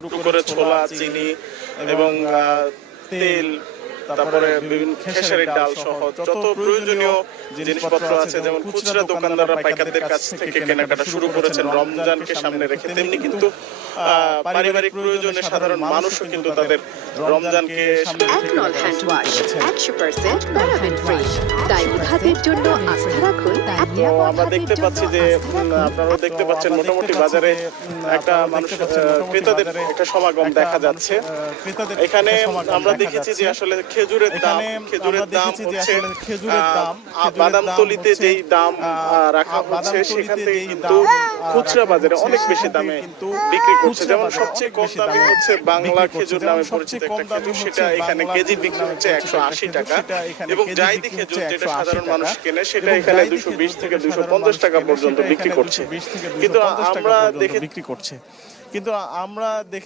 শুরু করে ছোলা, চিনি এবং তেল, তারপরে বিভিন্ন খেসারির ডাল সহ যত প্রয়োজনীয় জিনিসপত্র আছে, যেমন খুচরা দোকানদাররা পাইকারদের কাছ থেকে কেনাকাটা শুরু করেছেন রমজানকে সামনে রেখে, তেমনি কিন্তু পারিবারিক প্রয়োজনে সাধারণ মানুষও কিন্তু তাদের রমজানকে একনল হ্যান্ড ওয়াশ 100% প্যারাবেন ফ্রি। দায়ী হাতের জন্য আস্থা রাখুন। আমরা দেখতে পাচ্ছি যে আপনারা দেখতে পাচ্ছেন মোটামুটি বাজারে একটা মানুষ ক্রেতাদের একটা সমাগম দেখা যাচ্ছে। এখানে আমরা দেখেছি যে আসলে খেজুরের দাম হচ্ছে বাদামতলিতে যেই দাম রাখা হচ্ছে সেখান থেকে কিন্তু খুচরা বাজারে অনেক বেশি দামে বিক্রি করছে। যেমন সবচেয়ে কম দামে হচ্ছে বাংলা খেজুর নামে পরিচিত একটা খেজুর, সেটা এখানে কেজি বিক্রি হচ্ছে 180 টাকা, এবং জাইদি খেজুর যেটা সাধারণ মানুষ কেনে সেটা এখানে 220 থেকে 250 টাকা পর্যন্ত বিক্রি করছে। কিন্তু আমরা দেখে